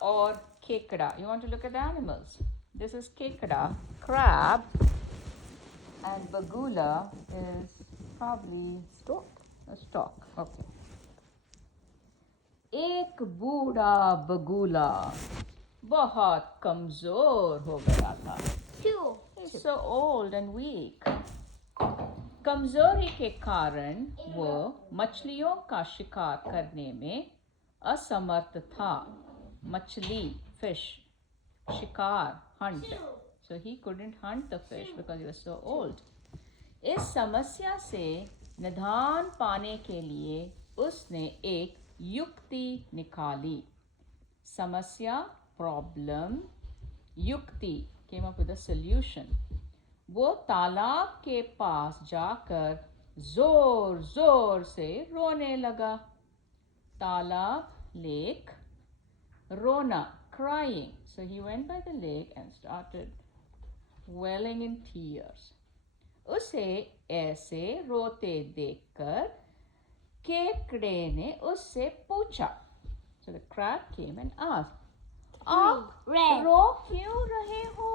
or kekda. You want to look at the animals. This is kekda, crab, and bagula is probably a stork. Okay. एक बूढ़ा बगुला बहुत कमजोर हो गया था. He's so old and weak. कमजोरी के कारण वो मछलियों का शिकार करने में असमर्थ था. मछली, fish, शिकार, hunt. So he couldn't hunt the fish because he was so old. इस समस्या से निदान पाने के लिए उसने एक युक्ति निकाली. समस्या, problem, युक्ति, came up with a solution. वो तालाब के पास जाकर जोर जोर से रोने लगा. तालाब, lake, रोना, crying. So he went by the lake and started welling in tears. उसे ऐसे रोते देखकर केकड़े ने उससे पूछा. So the crab came and asked, आप रो क्यों रहे हो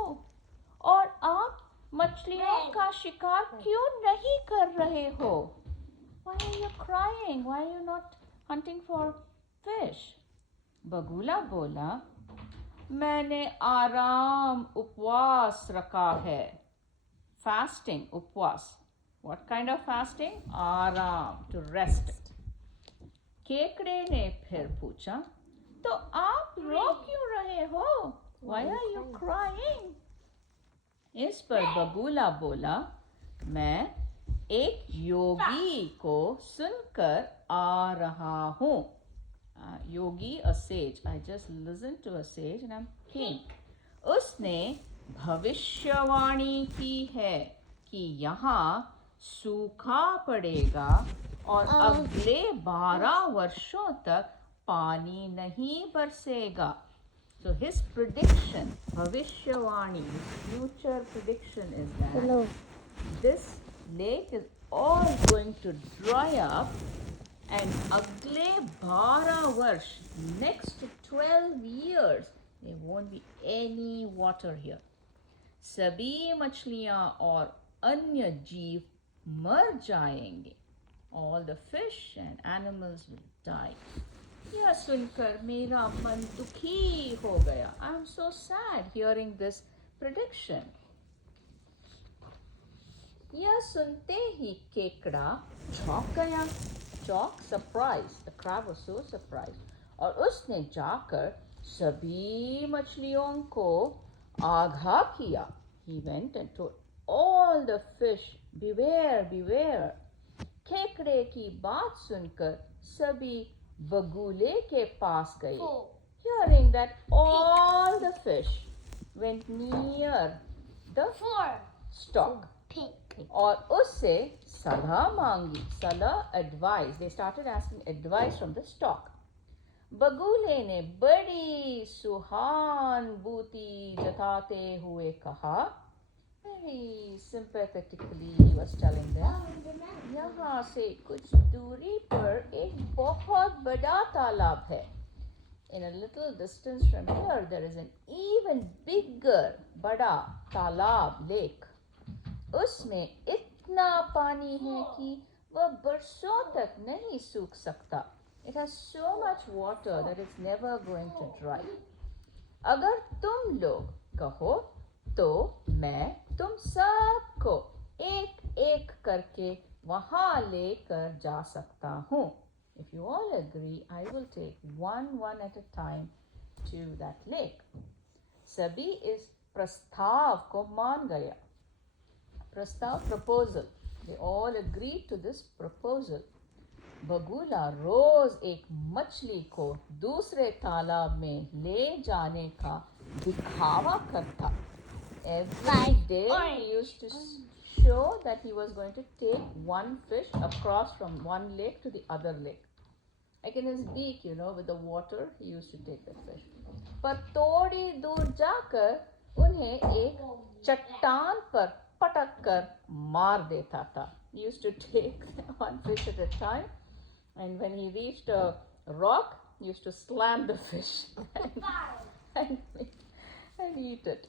और आप मछलियों का शिकार क्यों नहीं कर रहे हो? Why are you crying? Why are you not hunting for fish? बगुला बोला, मैंने आराम उपवास रखा है. Fasting, उपवास. What kind of fasting? आराम, to rest. केकड़े ने फिर पूछा, तो आप रो क्यों रहे हो? Why are you crying? इस पर बगुला बोला, मैं एक योगी को सुनकर आ रहा हूँ. Yogi, a sage. I just listened to a sage and I'm king. उसने भविष्यवाणी की है कि यहाँ सूखा पड़ेगा और अगले 12 वर्षों तक पानी नहीं बरसेगा. So his prediction, भविष्यवाणी, future prediction is that this lake is all going to dry up and अगले 12 वर्ष, next 12 years, there won't be any water here. सभी मछलियाँ और अन्य जीव मर जाएंगे. All the fish and animals will die. यह सुनकर मेरा मन दुखी हो गया. I am so sad hearing this prediction. यह सुनते ही केकड़ा चौंक गया. Shock, surprise. The crab was so surprised. और उसने जाकर सभी मछलियों को आगाह किया. He went and told all the fish, beware, beware. केकड़े की बात सुनकर सभी बगुले के पास गए. Hearing that, all the fish went near the stork. और उससे सलाह मांगी. सलाह, advice. They started asking advice from the stork. बगुले ने बड़ी सहानुभूति जताते हुए कहा, very sympathetically he was telling them, यहाँ से कुछ दूरी पर एक बहुत बड़ा तालाब है. In a little distance from here there is an even bigger, बड़ा तालाब, lake. उसमें इतना पानी है कि वह बरसों तक नहीं सूख सकता. It has so much water that it's never going to dry. अगर तुम लोग कहो तो मैं तुम सबको एक एक करके वहाँ लेकर जा सकता हूँ. If you all agree, I will take one at a time to that lake. सभी इस प्रस्ताव को मान गया. प्रस्ताव, proposal. They all agreed to this proposal. बगुला रोज एक मछली को दूसरे तालाब में ले जाने का दिखावा करता. Every day he used to show that he was going to take one fish across from one lake to the other lake. Like in his beak, with the water, he used to take that fish. पर थोड़ी दूर जाकर उन्हें एक चट्टान पर पटक कर मार देता था. He used to take one fish at a time, and when he reached a rock, used to slam the fish and, and eat it.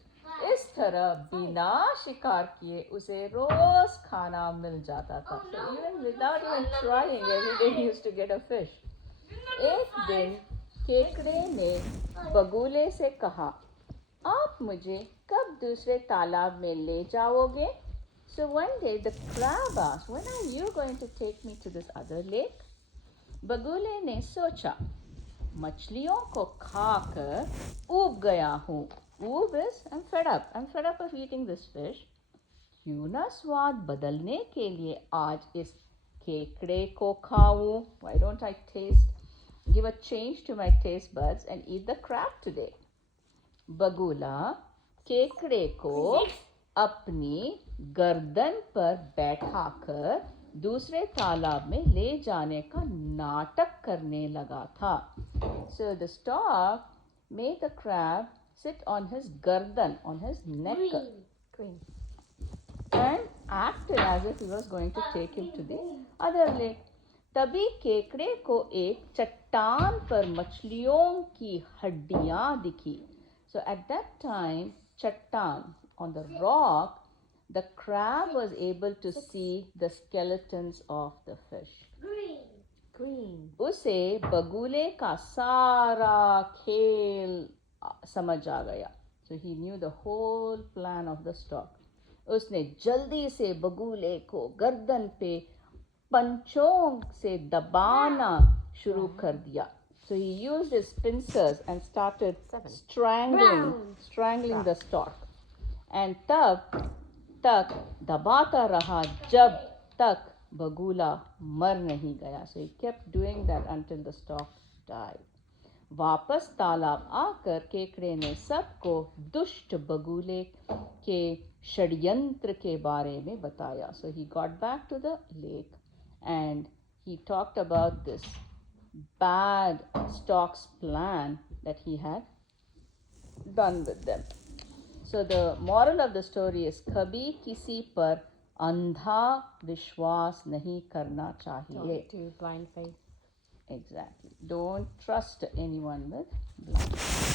इस तरह बिना शिकार किए उसे रोज खाना मिल जाता था. So even without even trying, every day he used to get a fish. एक दिन केकड़े ने बगुले से कहा, आप मुझे कब दूसरे तालाब में ले जाओगे? So one day the crab asked, when are you going to take me to this other lake? बगुले ने सोचा, मछलियों को खाकर ऊब गया हूँ. ऊब is I'm fed up. I'm fed up of eating this fish. क्यों ना स्वाद बदलने के लिए आज इस केकड़े को खाऊं? Why don't I give a change to my taste buds and eat the crab today? बगुला केकड़े को अपनी गर्दन पर बैठाकर दूसरे तालाब में ले जाने का नाटक करने लगा था. So the stork made the crab sit on his gardan, on his neck, and acted as if he was going to take him to the other lake. तभी केकड़े को एक चट्टान पर मछलियों की हड्डियां दिखी. So at that time, chattan, on the rock, the crab was able to see the skeletons of the fish. Green. उसे बगुले का सारा खेल समझ आ गया. So he knew the whole plan of the stork. उसने जल्दी से बगुले को गर्दन पे पंचों से दबाना शुरू कर दिया. So he used his pincers and started strangling the stork. And तब तक दबाता रहा जब तक बगुला मर नहीं गया. So he kept doing that until the stork died. वापस तालाब आकर केकड़े ने सबको दुष्ट बगुले के षड्यंत्र के बारे में बताया. So he got back to the lake and he talked about this bad stork's plan that he had done with them. So the moral of the story is कभी किसी पर अंधा विश्वास नहीं करना चाहिए. Don't do blind faith. Exactly. Don't trust anyone with blind faith.